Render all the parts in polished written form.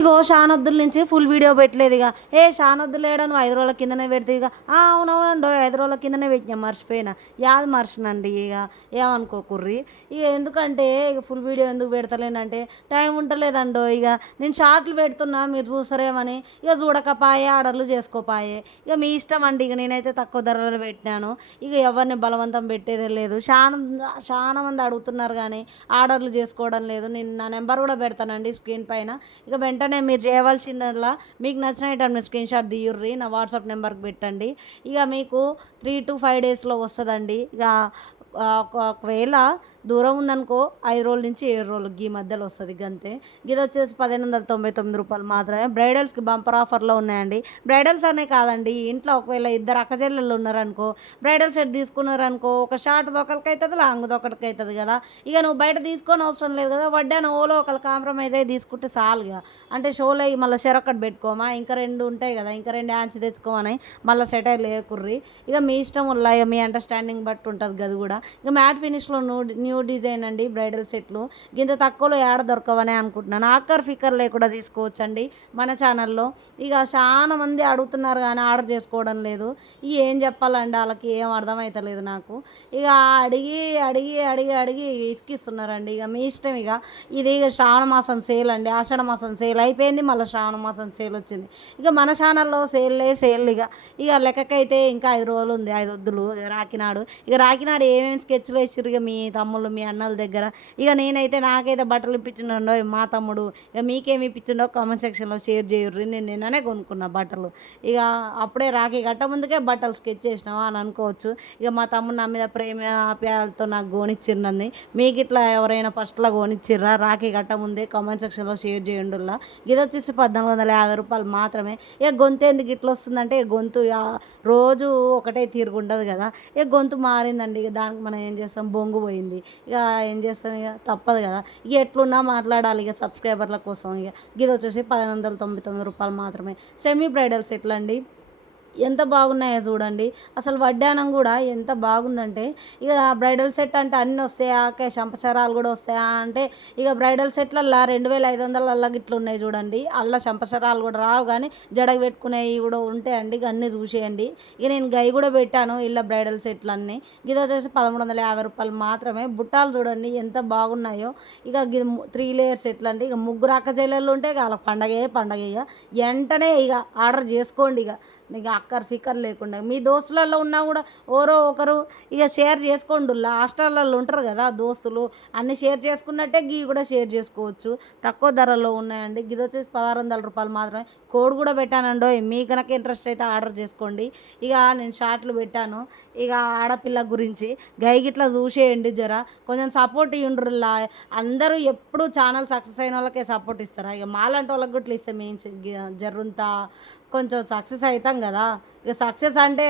ఇగో షానొద్దుల నుంచి full video పెట్టలేదు ఇక. షానొద్దులు లేడా నువ్వు 5 రోజుల కిందనే పెడితే ఇక. అవునవునండి 5 రోజుల కిందనే పెట్టినా మర్చిపోయినా. యాది మర్చినండి ఇక. ఏమనుకోకుర్రి ఇక. ఎందుకంటే ఇక ఫుల్ వీడియో ఎందుకు పెడతలేనంటే టైం ఉంటలేదండో ఇక. నేను షార్ట్లు పెడుతున్నా మీరు చూస్తారేమని ఇక చూడకపాయే, ఆర్డర్లు చేసుకోపాయే. ఇక మీ ఇష్టం అండి. ఇక నేనైతే తక్కువ ధరలు పెట్టినాను. ఇక ఎవరిని బలవంతం పెట్టేదే లేదు. చాలా మంది అడుగుతున్నారు కానీ ఆర్డర్లు చేసుకోవడం లేదు. నేను నా నెంబర్ కూడా పెడతానండి స్క్రీన్ పైన. ఇక వెంటనే మీరు చేయవలసిందల్లా మీకు నచ్చిన ఐటమ్ని స్క్రీన్ షాట్ తీయుర్రి నా వాట్సాప్ నెంబర్కి పెట్టండి. ఇక మీకు 3 to 5 డేస్లో వస్తుందండి. ఇక ఒకవేళ దూరం ఉందనుకో 5 రోజుల నుంచి 7 రోజులు ఈ మధ్యలో వస్తుంది గంతే. ఇది వచ్చేసి 1599 రూపాయలు మాత్రమే. బ్రైడల్స్కి బంపర్ ఆఫర్లో ఉన్నాయండి. బ్రైడల్స్ అనే కాదండి, ఇంట్లో ఒకవేళ ఇద్దరు అక్కచెల్లెళ్ళు ఉన్నారనుకో, బ్రైడల్ సెట్ తీసుకున్నారనుకో, ఒక షార్ట్ ఒకరికి అవుతుంది, లాంగ్ ఒకరికి అవుతుంది కదా. ఇక నువ్వు బయట తీసుకొని అవసరం లేదు కదా, వడ్డాను ఓలో ఒకరు కాంప్రమైజ్ అయ్యి తీసుకుంటే చాలు ఇక. అంటే షోలో మళ్ళీ చెరొక్కటి పెట్టుకోమా, ఇంకా 2 ఉంటాయి కదా, ఇంకా 2 యాంచి తెచ్చుకోమని మళ్ళీ సెటైర్ లేకుర్రి. ఇక మీ ఇష్టం ఉల్లా, ఇక మీ అండర్స్టాండింగ్ బట్టి ఉంటుంది కదా కూడా. ఇక మ్యాట్ ఫినిష్లో న్యూ డిజైన్ అండి బ్రైడల్ సెట్లు. ఇంత తక్కువలో ఏడ దొరకవనే అనుకుంటున్నాను. ఆక్కర్ ఫిక్కర్ లేకుండా తీసుకోవచ్చండి మన ఛానల్లో. ఇక చాలా మంది అడుగుతున్నారు కానీ ఆర్డర్ చేసుకోవడం లేదు. ఇక ఏం చెప్పాలండి, వాళ్ళకి ఏం అర్థమవుతలేదు నాకు. ఇక అడిగి అడిగి అడిగి అడిగి ఇసుకిస్తున్నారండి. ఇక మీ ఇష్టం ఇక. ఇది ఇక శ్రావణ మాసం సేల్ అండి. ఆషాఢ మాసం సేల్ అయిపోయింది, మళ్ళీ శ్రావణ మాసం సేల్ వచ్చింది. ఇక మన ఛానల్లో సేల్ ఇక లెక్కకైతే ఇంకా 5 రోజులు ఉంది. 5 వద్దులు రాకినాడు. ఇక రాకినాడు ఏమేమి స్కెచ్లు వేసిర్రు ఇక మీ తమ్ముళ్ళు మీ అన్నల దగ్గర. ఇక నేనైతే నాకైతే బట్టలు ఇప్పించిండో మా తమ్ముడు. ఇక మీకేమి ఇప్పించిండో కామెంట్ సెక్షన్లో షేర్ చేయుర్రి. నేను నిన్ననే కొనుక్కున్నా బట్టలు. ఇక అప్పుడే రాఖీ కట్ట ముందుకే బట్టలు స్కెచ్ చేసినావా అని అనుకోవచ్చు. ఇక మా తమ్ముడు నా మీద ప్రేమ ఆప్యాయాలతో నాకు గోనిచ్చిర్రండి. మీకు ఇట్లా ఎవరైనా ఫస్ట్లో గోనిచ్చిర్రా రాఖీ కట్ట ముందే కామెంట్ సెక్షన్లో షేర్ చేయండిలా. ఇది వచ్చేసి 1450 రూపాయలు మాత్రమే. ఇక గొంతు ఎందుకు ఇట్లా వస్తుందంటే గొంతు రోజు ఒకటే తీరుగుండదు కదా. ఇక గొంతు మారిందండి. ఇక దానికి మనం ఏం చేస్తాం, బొంగు పోయింది. ఇక ఏం చేస్తాం, ఇక తప్పదు కదా. ఇక ఎట్లున్నా మాట్లాడాలి ఇక సబ్స్క్రైబర్ల కోసం. ఇక ఇది వచ్చేసి 1599 రూపాయలు మాత్రమే. సెమీ బ్రైడల్ సెట్లు అండి. ఎంత బాగున్నాయో చూడండి. అసలు వడ్డానం కూడా ఎంత బాగుందంటే, ఇక బ్రైడల్ సెట్ అంటే అన్నీ వస్తాయా, చంపచరాలు కూడా వస్తాయా అంటే ఇక బ్రైడల్ సెట్లల్లో 2500 గిట్లు ఉన్నాయి చూడండి. అల్ల చంపచరాలు కూడా రావు కానీ జడకు పెట్టుకునేవి కూడా ఉంటాయండి. ఇక అన్నీ చూసేయండి. ఇక నేను గై కూడా పెట్టాను ఇలా బ్రైడల్ సెట్లు అన్నీ. ఇది వచ్చేసి 1350 రూపాయలు మాత్రమే. బుట్టాలు చూడండి ఎంత బాగున్నాయో. ఇక 3 లేయర్ సెట్లు అండి. ఇక ముగ్గురు అక్క చెల్లెళ్ళు ఉంటే ఇక వాళ్ళ పండగ ఇక వెంటనే ఇక ఆర్డర్ చేసుకోండి. ఇక అక్కర్ ఫిక్కర్ లేకుండా మీ దోస్తులలో ఉన్నా కూడా ఎవరో ఒకరు ఇక షేర్ చేసుకోండి. హాస్టల్లో ఉంటారు కదా దోస్తులు, అన్నీ షేర్ చేసుకున్నట్టే గీ కూడా షేర్ చేసుకోవచ్చు. తక్కువ ధరల్లో ఉన్నాయండి. ఇది వచ్చేసి 1600 రూపాయలు మాత్రమే. కోడ్ కూడా పెట్టానండో, మీ కనుక ఇంట్రెస్ట్ అయితే ఆర్డర్ చేసుకోండి. ఇక నేను షార్ట్లు పెట్టాను ఇక ఆడపిల్ల గురించి. గైగిట్లా చూసేయండి జర, కొంచెం సపోర్ట్ ఇవ్వండిలా. అందరూ ఎప్పుడు ఛానల్ సక్సెస్ అయిన వాళ్ళకే సపోర్ట్ ఇస్తారా, ఇక మాలాంటి వాళ్ళకి కూడా ఇస్తే మేము జర్రంతా కొంచెం సక్సెస్ అవుతాం కదా. ఇక సక్సెస్ అంటే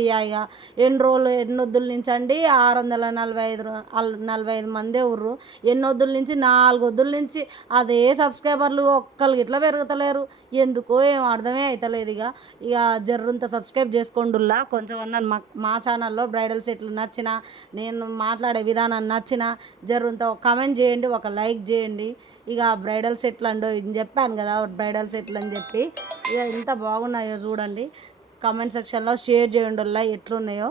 ఇక ఎన్నొద్దుల నుంచి అండి 645 మందే ఉర్రు. ఎన్నొద్దుల నుంచి 4 వద్దుల నుంచి అదే సబ్స్క్రైబర్లు ఒక్కరికి ఇట్లా పెరుగుతలేరు ఎందుకో ఏం అర్థమే అవుతలేదు. ఇక జర్రంత సబ్స్క్రైబ్ చేసుకోండిలా. కొంచెం అన్న మా ఛానల్లో బ్రైడల్ సెట్లు నచ్చిన, నేను మాట్లాడే విధానం నచ్చిన జర్రంత కామెంట్ చేయండి, ఒక లైక్ చేయండి. ఇక బ్రైడల్ సెట్లు అండో ఇది చెప్పాను కదా బ్రైడల్ సెట్లు అని చెప్పి. ఇక ఎంత బాగున్నాయో చూడండి. కామెంట్ సెక్షన్లో షేర్ చేయండి ఎట్లున్నాయో.